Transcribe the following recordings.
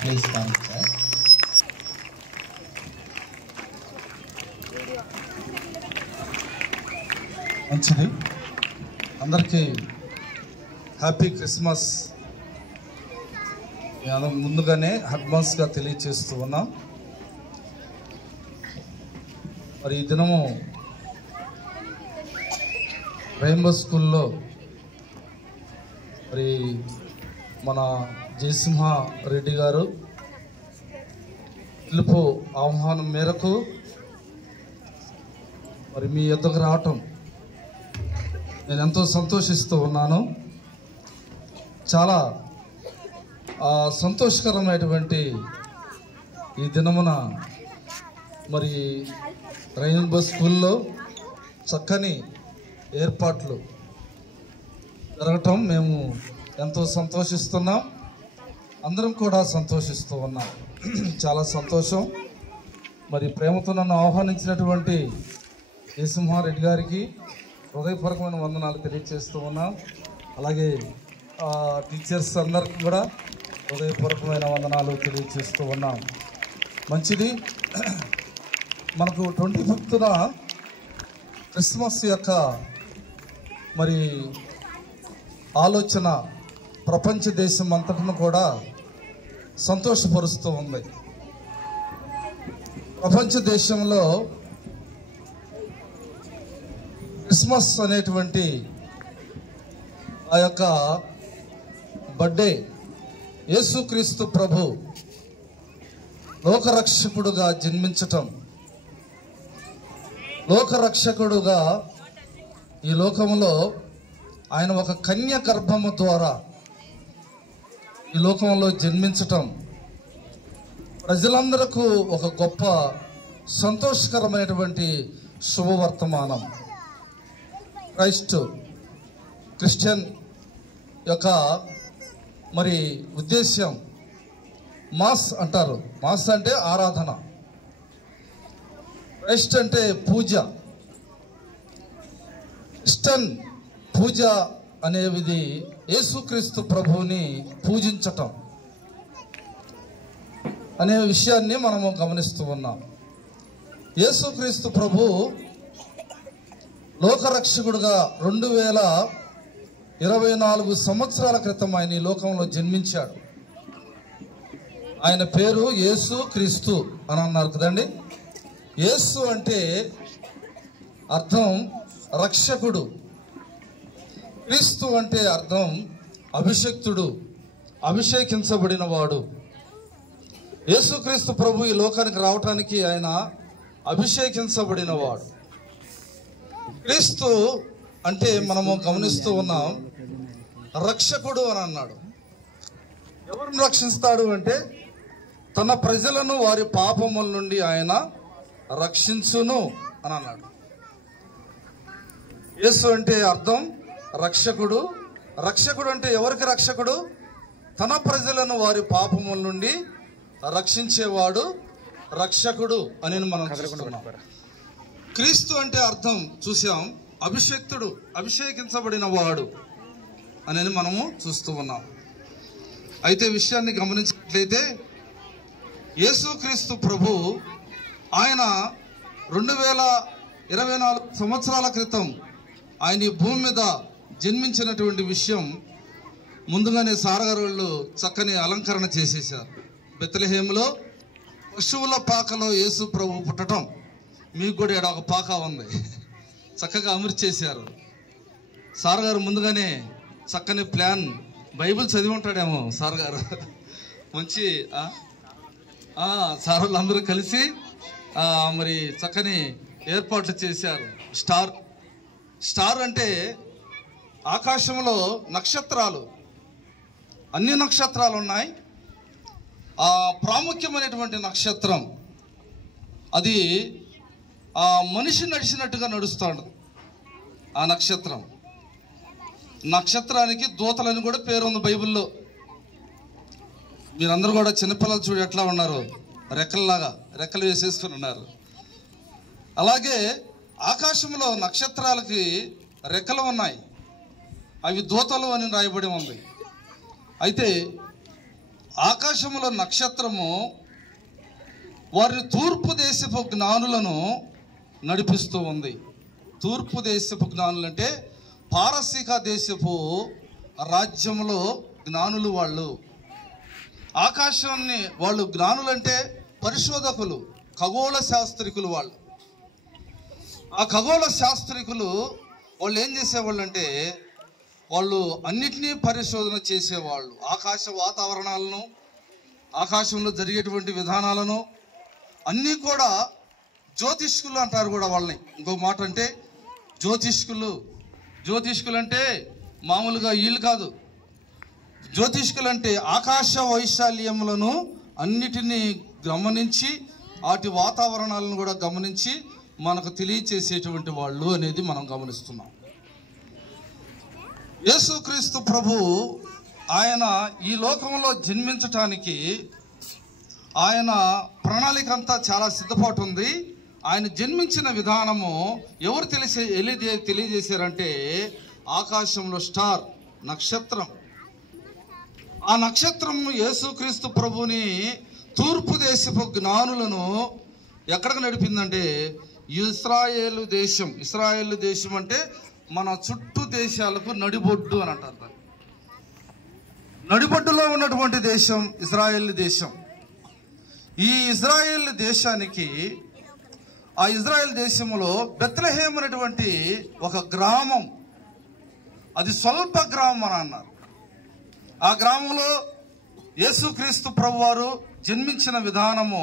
Please come sir. మంచిది. అందరికీ happy Christmas ముందుగానే అడ్వాన్స్గా తెలియచేస్తూ ఉన్నాం. మరి ఈ దినము రెయిన్బో స్కూల్లో మరి మన జయసింహ రెడ్డి గారు పిలుపు ఆహ్వానం మేరకు మరి మీ యొద్దకు రావటం నేను ఎంతో సంతోషిస్తూ ఉన్నాను. చాలా సంతోషకరమైనటువంటి ఈ దినమున మరి రెయిన్బో స్కూల్లో చక్కని ఏర్పాట్లు జరగటం మేము ఎంతో సంతోషిస్తున్నాం. అందరం కూడా సంతోషిస్తూ ఉన్నాం. చాలా సంతోషం. మరి ప్రేమతో నన్ను ఆహ్వానించినటువంటి జయసింహారెడ్డి గారికి హృదయపూర్వకమైన వందనాలు తెలియజేస్తూ ఉన్నాం. అలాగే టీచర్స్ అందరికి కూడా హృదయపూర్వకమైన వందనాలు తెలియజేస్తూ ఉన్నాం. మంచిది. మనకు 25న క్రిస్మస్ యొక్క మరి ఆలోచన ప్రపంచ దేశం అంతటను కూడా సంతోషపరుస్తూ ఉంది. ప్రపంచ దేశంలో క్రిస్మస్ అనేటువంటి ఆ యొక్క బర్త్డే యేసుక్రీస్తు ప్రభు లోకరక్షకుడుగా జన్మించటం, లోకరక్షకుడుగా ఈ లోకంలో ఆయన ఒక కన్య గర్భము ద్వారా ఈ లోకంలో జన్మించటం ప్రజలందరకు ఒక గొప్ప సంతోషకరమైనటువంటి శుభవర్తమానం. క్రిస్టియన్ యొక్క మరి ఉద్దేశ్యం మాస్ అంటారు. మాస్ అంటే ఆరాధన, క్రైస్ట్ అంటే పూజ. క్రిస్టియన్ పూజ అనేది యేసుక్రీస్తు ప్రభువుని పూజించటం అనే విషయాన్ని మనము గమనిస్తూ ఉన్నాం. యేసుక్రీస్తు ప్రభు లోకరక్షకుడుగా 2024 సంవత్సరాల క్రితం ఆయన ఈ లోకంలో జన్మించాడు. ఆయన పేరు యేసు క్రీస్తు అని అన్నారు కదండి. యేసు అంటే అర్థం రక్షకుడు, క్రీస్తు అంటే అర్థం అభిషక్తుడు, అభిషేకించబడిన వాడు. యేసుక్రీస్తు ప్రభు ఈ లోకానికి రావటానికి ఆయన అభిషేకించబడిన వాడు. క్రీస్తు అంటే మనము గమనిస్తూ ఉన్నాం, రక్షకుడు అని అన్నాడు. ఎవరిని రక్షిస్తాడు అంటే తన ప్రజలను వారి పాపముల నుండి ఆయన రక్షించును అని అన్నాడు. యేసు అంటే అర్థం రక్షకుడు. రక్షకుడు అంటే ఎవరికి రక్షకుడు? తన ప్రజలను వారి పాపముల నుండి రక్షించేవాడు రక్షకుడు అని మనం చూస్తున్నాం. క్రీస్తు అంటే అర్థం చూసాం అభిషక్తుడు, అభిషేకించబడిన వాడు అని మనము చూస్తూ ఉన్నాం. అయితే విషయాన్ని గమనించినట్లయితే యేసుక్రీస్తు ప్రభు ఆయన 2024 సంవత్సరాల క్రితం ఆయన ఈ భూమి మీద జన్మించినటువంటి విషయం ముందుగానే సారగారు వాళ్ళు చక్కని అలంకరణ చేసేసారు. బెత్లెహేములో పశువుల పాకలో యేసు ప్రభు పుట్టడం, మీకు కూడా ఇక్కడ ఒక పాక ఉంది, చక్కగా అమర్చేశారు. సారగారు ముందుగానే చక్కని ప్లాన్, బైబిల్ చదివి ఉంటాడేమో సారగారు. మంచి సార్ వాళ్ళందరూ కలిసి మరి చక్కని ఏర్పాట్లు చేశారు. స్టార్ అంటే ఆకాశంలో నక్షత్రాలు, అన్ని నక్షత్రాలు ఉన్నాయి. ప్రాముఖ్యమైనటువంటి నక్షత్రం అది మనిషి నడిచినట్టుగా నడుస్తాడు. ఆ నక్షత్రానికి దూతలని కూడా పేరు ఉంది బైబిల్లో. మీరందరూ కూడా చిన్నపిల్లలు చూడు ఎట్లా ఉన్నారు, రెక్కల్లాగా రెక్కలు వేసేసుకుని ఉన్నారు. అలాగే ఆకాశంలో నక్షత్రాలకి రెక్కలు ఉన్నాయి, అవి దూతలు అని రాయబడి ఉంది. అయితే ఆకాశంలో నక్షత్రము వారిని తూర్పు దేశపు జ్ఞానులను నడిపిస్తూ ఉంది. తూర్పు దేశపు జ్ఞానులు అంటే పారసీక దేశపు రాజ్యంలో జ్ఞానులు. వాళ్ళు ఆకాశాన్ని వాళ్ళు జ్ఞానులంటే పరిశోధకులు, ఖగోళ శాస్త్రికులు. వాళ్ళు ఆ ఖగోళ శాస్త్రికులు వాళ్ళు ఏం చేసేవాళ్ళు అంటే వాళ్ళు అన్నిటినీ పరిశోధన చేసేవాళ్ళు. ఆకాశ వాతావరణాలను, ఆకాశంలో జరిగేటువంటి విధానాలను అన్నీ కూడా జ్యోతిష్కులు అంటారు కూడా వాళ్ళని. ఇంకో మాట అంటే జ్యోతిష్కులు. జ్యోతిష్కులు అంటే మామూలుగా వీళ్ళు కాదు. జ్యోతిష్కులు అంటే ఆకాశ వైశాల్యములను అన్నిటినీ గమనించి వాటి వాతావరణాలను కూడా గమనించి మనకు తెలియచేసేటువంటి వాళ్ళు అనేది మనం గమనిస్తున్నాం. యేసుక్రీస్తు ప్రభు ఆయన ఈ లోకంలో జన్మించటానికి ఆయన ప్రణాళిక అంతా చాలా సిద్ధపాటు ఉంది. ఆయన జన్మించిన విధానము ఎవరు తెలియజేశారంటే ఆకాశంలో స్టార్, నక్షత్రం. ఆ నక్షత్రం యేసుక్రీస్తు ప్రభుని తూర్పు దేశపు జ్ఞానులను ఎక్కడికి నడిపిందంటే ఇస్రాయేలు దేశం. ఇస్రాయేలు దేశం అంటే మన చుట్టూ దేశాలకు నడిబొడ్డు అని అంటారు. నడిబొడ్డులో ఉన్నటువంటి దేశం ఇజ్రాయేల్ దేశం. ఈ ఇజ్రాయేల్ దేశానికి, ఆ ఇజ్రాయేల్ దేశంలో బెత్లెహేమ్ అనేటువంటి ఒక గ్రామం, అది స్వల్ప గ్రామం అని అన్నారు. ఆ గ్రామంలో యేసుక్రీస్తు ప్రభువారు జన్మించిన విధానము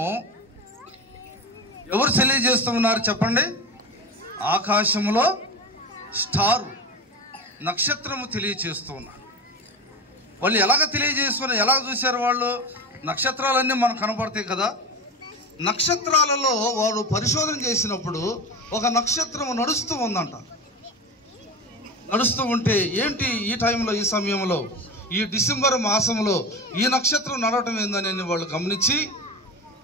ఎవరు తెలియజేస్తూ ఉన్నారు చెప్పండి? ఆకాశంలో స్టారు, నక్షత్రము తెలియజేస్తూ ఉన్నారు. వాళ్ళు ఎలాగ తెలియజేస్తున్నారు, ఎలా చూశారు వాళ్ళు? నక్షత్రాలన్నీ మనకు కనపడతాయి కదా. నక్షత్రాలలో వారు పరిశోధన చేసినప్పుడు ఒక నక్షత్రం నడుస్తూ ఉందంట. నడుస్తూ ఉంటే ఏంటి ఈ టైంలో, ఈ సమయంలో, ఈ డిసెంబర్ మాసంలో ఈ నక్షత్రం నడవటం ఏందని వాళ్ళు గమనించి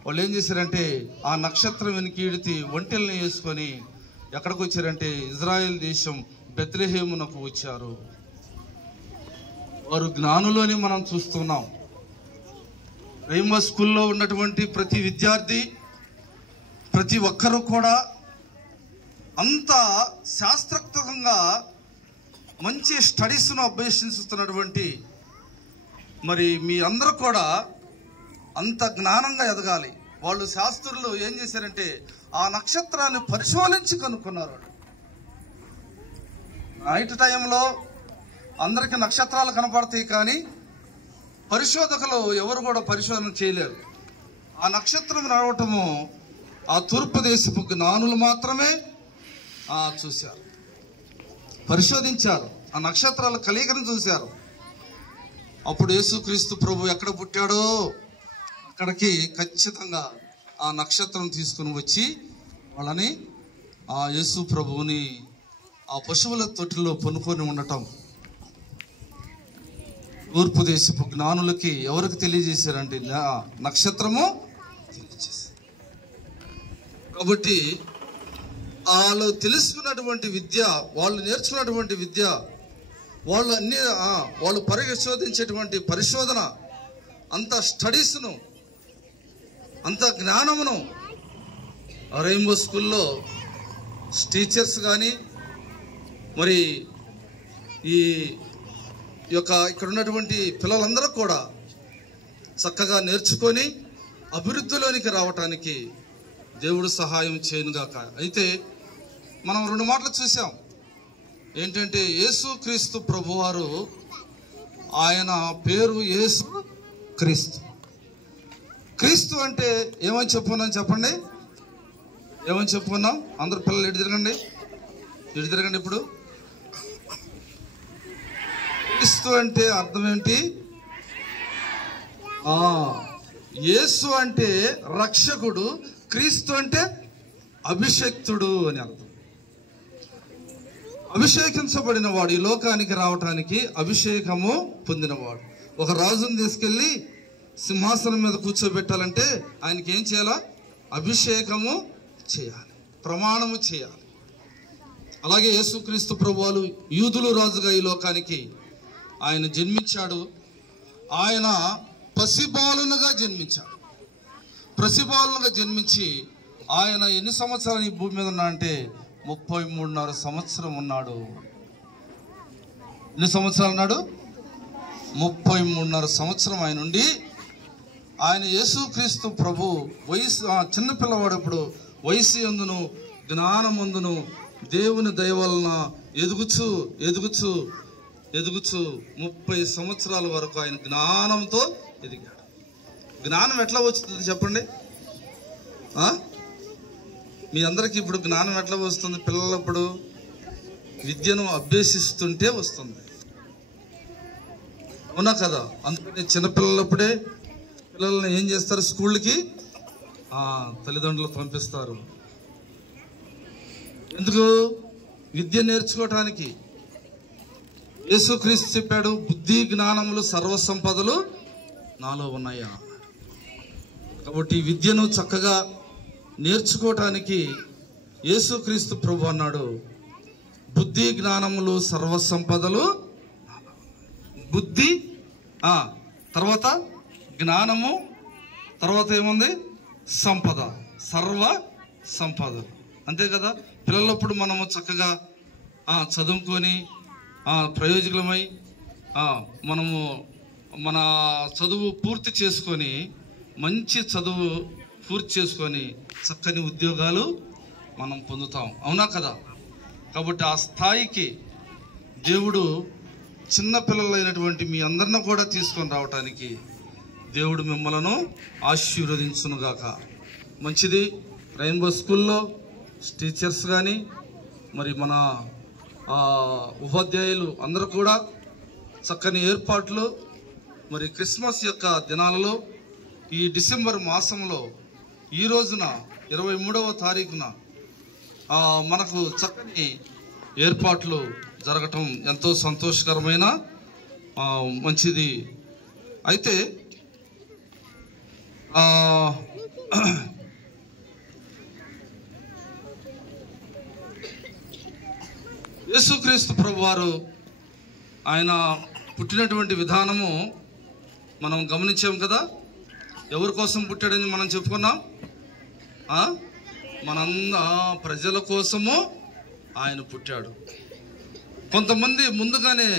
వాళ్ళు ఏం చేశారంటే ఆ నక్షత్రం వెనుకీడితి ఒంటెల్ని వేసుకొని ఎక్కడికి వచ్చారంటే ఇజ్రాయెల్ దేశం బెత్లెహేమునకు వచ్చారు. వారు జ్ఞానులని మనం చూస్తున్నాం. రెయిన్బో స్కూల్లో ఉన్నటువంటి ప్రతి విద్యార్థి, ప్రతి ఒక్కరూ కూడా అంత శాస్త్రోక్తంగా మంచి స్టడీస్ను అభ్యసిస్తున్నటువంటి మరి మీ అందరూ కూడా అంత జ్ఞానంగా ఎదగాలి. వాళ్ళు శాస్త్రులు ఏం చేశారంటే ఆ నక్షత్రాన్ని పరిశోధించి కనుక్కున్నారు. నైట్ టైంలో అందరికి నక్షత్రాలు కనపడతాయి, కానీ పరిశోధకులు ఎవరు కూడా పరిశోధన చేయలేరు. ఆ నక్షత్రం రావటము ఆ తూర్పు దేశపు జ్ఞానులు మాత్రమే చూశారు, పరిశోధించారు, ఆ నక్షత్రాల కలయికను చూశారు. అప్పుడు యేసుక్రీస్తు ప్రభు ఎక్కడ పుట్టాడో అక్కడికి ఖచ్చితంగా ఆ నక్షత్రం తీసుకుని వచ్చి వాళ్ళని, ఆ యేసు ప్రభువుని ఆ పశువుల తొట్టిలో పనుకొని ఉండటం తూర్పు దేశపు జ్ఞానులకి ఎవరికి తెలియజేశారంటే నక్షత్రము తెలియజేశారు. కాబట్టి వాళ్ళు తెలుసుకున్నటువంటి విద్య, వాళ్ళు నేర్చుకున్నటువంటి విద్య, వాళ్ళు పరిశోధించేటువంటి పరిశోధన, అంత స్టడీస్ను, అంత జ్ఞానమును రెయిన్బో స్కూల్లో టీచర్స్ కానీ మరి ఈ ఇక్కడ ఉన్నటువంటి పిల్లలందరూ కూడా చక్కగా నేర్చుకొని అభివృద్ధిలోనికి రావటానికి దేవుడు సహాయం చేయనుగాక. అయితే మనం 2 మాటలు చూసాం. ఏంటంటే యేసుక్రీస్తు ప్రభువారు, ఆయన పేరు యేసు క్రీస్తు. క్రీస్తు అంటే ఏమని చెప్పుకున్నాం చెప్పండి? ఏమని చెప్పుకున్నాం? అందరు పిల్లలు ఎటు తిరగండి, ఎటు తిరగండి. ఇప్పుడు క్రీస్తు అంటే అర్థం ఏంటి? యేసు అంటే రక్షకుడు, క్రీస్తు అంటే అభిషేక్తుడు అని అర్థం. అభిషేకించబడిన వాడు, ఈ లోకానికి రావటానికి అభిషేకము పొందినవాడు. ఒక రాజుని తీసుకెళ్ళి సింహాసనం మీద కూర్చోబెట్టాలంటే ఆయనకి ఏం చేయాలా? అభిషేకము చేయాలి, ప్రమాణము చేయాలి. అలాగే యేసుక్రీస్తు ప్రభువారు యూదులు రాజుగా ఈ లోకానికి ఆయన జన్మించాడు. ఆయన పసిబాలునుగా జన్మించాడు. పసిబాలునుగా జన్మించి ఆయన ఎన్ని సంవత్సరాలు ఈ భూమి మీద ఉన్నా అంటే 33.5 సంవత్సరం ఉన్నాడు. ఎన్ని సంవత్సరాలు ఉన్నాడు? 33.5 సంవత్సరం ఆయన ఉండి, ఆయన యేసుక్రీస్తు ప్రభు వయసు చిన్నపిల్లవాడు ఇప్పుడు వయసు యందును జ్ఞానమందును దేవుని దయ వలన ఎదుగుచు 30 సంవత్సరాల వరకు ఆయన జ్ఞానంతో ఎదిగాడు. జ్ఞానం ఎట్లా వస్తుంది చెప్పండి? మీ అందరికీ ఇప్పుడు జ్ఞానం ఎట్లా వస్తుంది? పిల్లలప్పుడు విద్యను అభ్యసిస్తుంటే వస్తుంది, అవునా కదా? అందుకని చిన్నపిల్లలప్పుడే పిల్లల్ని ఏం చేస్తారు? స్కూళ్ళకి తల్లిదండ్రులు పంపిస్తారు. ఎందుకు? విద్య నేర్చుకోవటానికి. యేసుక్రీస్తు చెప్పాడు, బుద్ధి జ్ఞానములు సర్వసంపదలు నాలో ఉన్నాయా. కాబట్టి విద్యను చక్కగా నేర్చుకోవటానికి యేసుక్రీస్తు ప్రభు అన్నాడు, బుద్ధి జ్ఞానములు సర్వసంపదలు. బుద్ధి తర్వాత జ్ఞానము, తర్వాత ఏముంది? సంపద, సర్వ సంపదలు. అంతే కదా? పిల్లలప్పుడు మనము చక్కగా చదువుకొని ప్రయోజకులమై మనము మన చదువు పూర్తి చేసుకొని, మంచి చదువు పూర్తి చేసుకొని చక్కని ఉద్యోగాలు మనం పొందుతాం, అవునా కదా? కాబట్టి ఆ స్థాయికి దేవుడు చిన్నపిల్లలైనటువంటి మీ అందరిని కూడా తీసుకొని రావటానికి దేవుడు మిమ్మలను ఆశీర్వదించునుగాక. మంచిది. రెయిన్బో స్కూల్లో టీచర్స్ కానీ మరి మన ఉపాధ్యాయులు అందరూ కూడా చక్కని ఏర్పాట్లు. మరి క్రిస్మస్ యొక్క దినాలలో ఈ డిసెంబర్ మాసంలో ఈ రోజున 23వ తారీఖున మనకు చక్కని ఏర్పాట్లు జరగటం ఎంతో సంతోషకరమైన మంచిది. అయితే యేసుక్రీస్తు ప్రభువారు ఆయన పుట్టినటువంటి విధానము మనం గమనించాం కదా. ఎవరి కోసం పుట్టాడని మనం చెప్పుకున్నాం? ప్రజల కోసము ఆయన పుట్టాడు. కొంతమంది ముందుగానే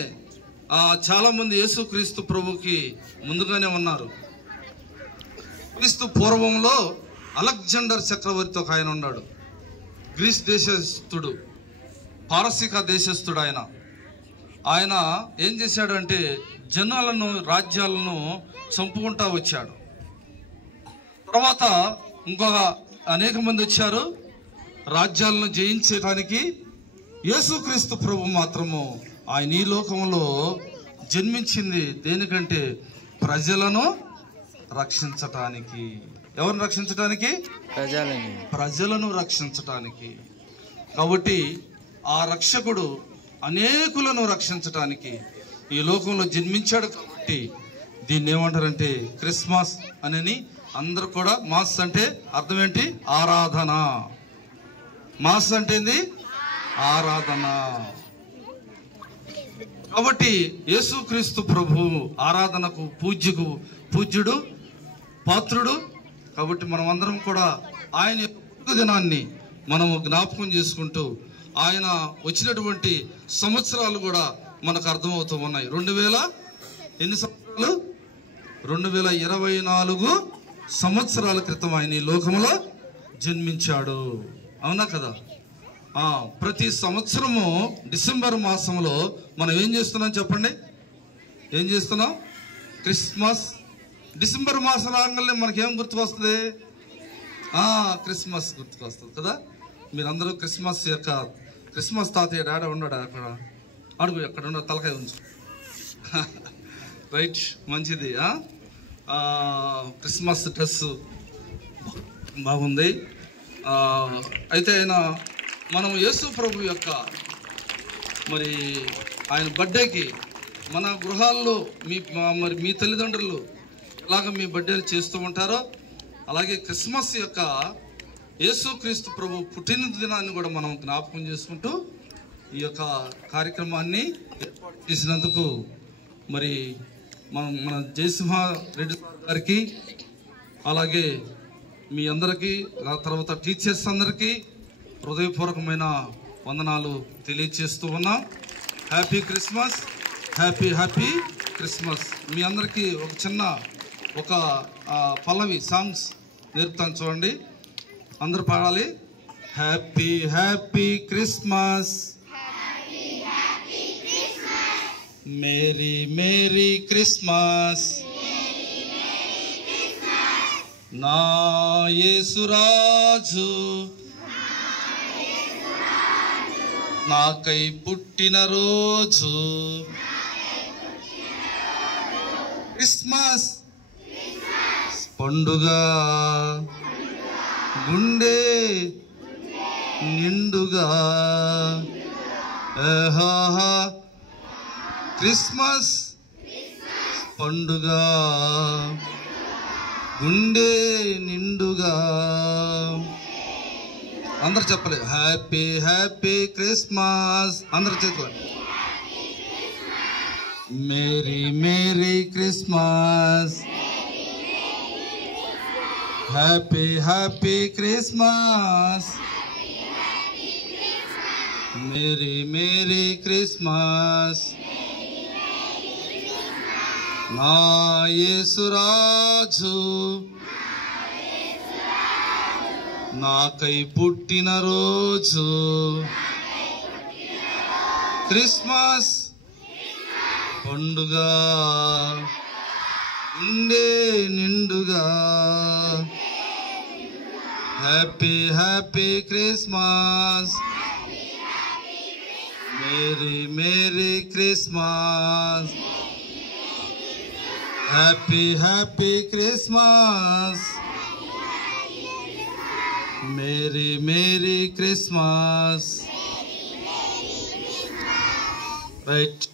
చాలామంది యేసుక్రీస్తు ప్రభుకి ముందుగానే ఉన్నారు. క్రీస్తు పూర్వంలో అలెగ్జాండర్ చక్రవర్తి ఒక ఆయన ఉన్నాడు. గ్రీస్ దేశస్థుడు, పారసీక దేశస్థుడు. ఆయన ఏం చేశాడు అంటే జనాలను, రాజ్యాలను చంపుకుంటా వచ్చాడు. తర్వాత ఇంకొక అనేక మంది వచ్చారు రాజ్యాలను జయించడానికి. యేసుక్రీస్తు ప్రభు మాత్రము ఆయన ఈ లోకంలో జన్మించింది దేనికంటే? ప్రజలను రక్షించటానికి. ఎవరిని రక్షించటానికి? ప్రజలను రక్షించటానికి. కాబట్టి ఆ రక్షకుడు అనేకులను రక్షించటానికి ఈ లోకంలో జన్మించాడు. కాబట్టి దీన్ని ఏమంటారంటే క్రిస్మస్ అని అందరూ కూడా. మాస్ అంటే అర్థం ఏంటి? ఆరాధన. మాస్ అంటే ఏంది? ఆరాధన. కాబట్టి యేసుక్రీస్తు ప్రభు ఆరాధనకు పూజ్యుడు, పాత్రుడు. కాబట్టి మనం అందరం కూడా ఆయన యొక్క దినాన్ని మనము జ్ఞాపకం చేసుకుంటూ ఆయన వచ్చినటువంటి సంవత్సరాలు కూడా మనకు అర్థమవుతూ ఉన్నాయి. 2024 సంవత్సరాల క్రితం ఆయన ఈ లోకంలో జన్మించాడు, అవునా కదా? ప్రతి సంవత్సరము డిసెంబర్ మాసంలో మనం ఏం చేస్తున్నాం చెప్పండి? ఏం చేస్తున్నాం? క్రిస్మస్. డిసెంబర్ మాసం రాగానే మనకేం గుర్తుకొస్తుంది? క్రిస్మస్ గుర్తుకొస్తుంది కదా. మీరందరూ క్రిస్మస్ తాతయ్య డాడ ఉన్నాడు అక్కడ, అడుగు ఎక్కడ ఉన్న తలకాయ ఉంచు. రైట్, మంచిది. క్రిస్మస్ డ్రెస్ బాగుంది. అయితే మనం యేసు ప్రభు యొక్క మరి ఆయన బర్త్డేకి మన గృహాల్లో మరి మీ తల్లిదండ్రులు ఎలాగ మీ బర్త్డేలు చేస్తూ ఉంటారో అలాగే క్రిస్మస్ యొక్క యేసుక్రీస్తు ప్రభు పుట్టిన దినాన్ని కూడా మనం జ్ఞాపకం చేసుకుంటూ ఈ యొక్క కార్యక్రమాన్ని ఏర్పాటు చేసినందుకు మరి మన జయసింహ రెడ్డి సార్ గారికి, అలాగే మీ అందరికీ, ఆ తర్వాత టీచర్స్ అందరికీ హృదయపూర్వకమైన వందనాలు తెలియజేస్తూ ఉన్నాం. Happy Christmas, happy happy Christmas. మీ అందరికీ ఒక చిన్న పల్లవి సాంగ్స్ నేర్పుతాను, చూడండి. అందరూ పాడాలి. Happy happy Christmas, merry merry Christmas, నా యేసురాజు నాకై పుట్టిన రోజు. క్రిస్మస్ పండుగ గుండె నిండుగా. క్రిస్మస్ పండుగ గుండె నిండుగా. అందరు చెప్పలే. Happy happy Christmas. అందరు చెప్పాలి. Merry merry Christmas, happy happy Christmas, merry merry Christmas, నా యేసురాజు నాకై పుట్టిన రోజు. క్రిస్మస్ పండుగ గుండె నిండుగా. Happy happy Christmas, merry merry Christmas, happy happy Christmas, merry merry Christmas. Right.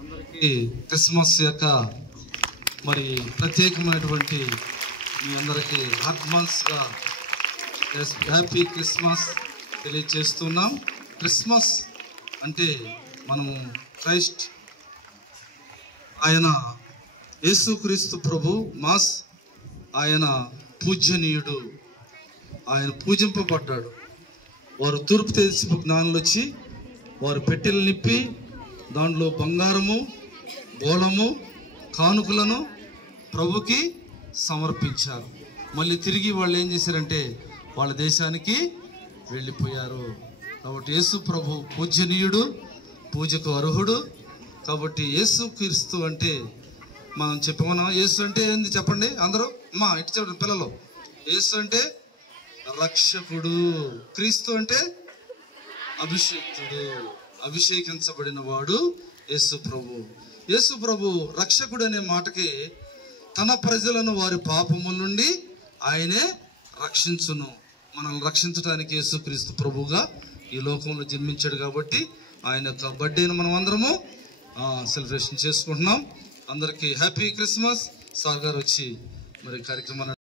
అందరికీ క్రిస్మస్ యొక్క మరి ప్రత్యేకమైనటువంటి మీ అందరికీ అడ్వాన్స్గా హ్యాపీ క్రిస్మస్ తెలియజేస్తున్నాం. క్రిస్మస్ అంటే మనము క్రైస్ట్, ఆయన యేసుక్రీస్తు ప్రభు మాస్, ఆయన పూజనీయుడు, ఆయన పూజింపబడ్డాడు. వారు తూర్పు దేశపు జ్ఞానులు వచ్చి వారు పెట్టెలు నిప్పి దాంట్లో బంగారము గోళము కానుకలను ప్రభుకి సమర్పించారు. మళ్ళీ తిరిగి వాళ్ళు ఏం చేశారంటే వాళ్ళ దేశానికి వెళ్ళిపోయారు. కాబట్టి యేసు ప్రభు పూజనీయుడు, పూజకు అర్హుడు. కాబట్టి యేసుక్రీస్తు అంటే మనం చెప్పమన్నా. యేసు అంటే ఏంది చెప్పండి అందరూ. అమ్మా ఇటు చెప్పండి పిల్లలు. యేసు అంటే రక్షకుడు, క్రీస్తు అంటే అభిషేక్తుడు, అభిషేకించబడిన వాడు యేసు ప్రభు. యేసు ప్రభు రక్షకుడు అనే మాటకి తన ప్రజలను వారి పాపముల నుండి ఆయనే రక్షించును. మనల్ని రక్షించడానికి యేసుక్రీస్తు ప్రభువుగా ఈ లోకంలో జన్మించాడు. కాబట్టి ఆయన యొక్క బర్త్డేను మనం అందరము సెలబ్రేషన్ చేసుకుంటున్నాం. అందరికీ హ్యాపీ క్రిస్మస్. సార్ గారు వచ్చి మరి కార్యక్రమాన్ని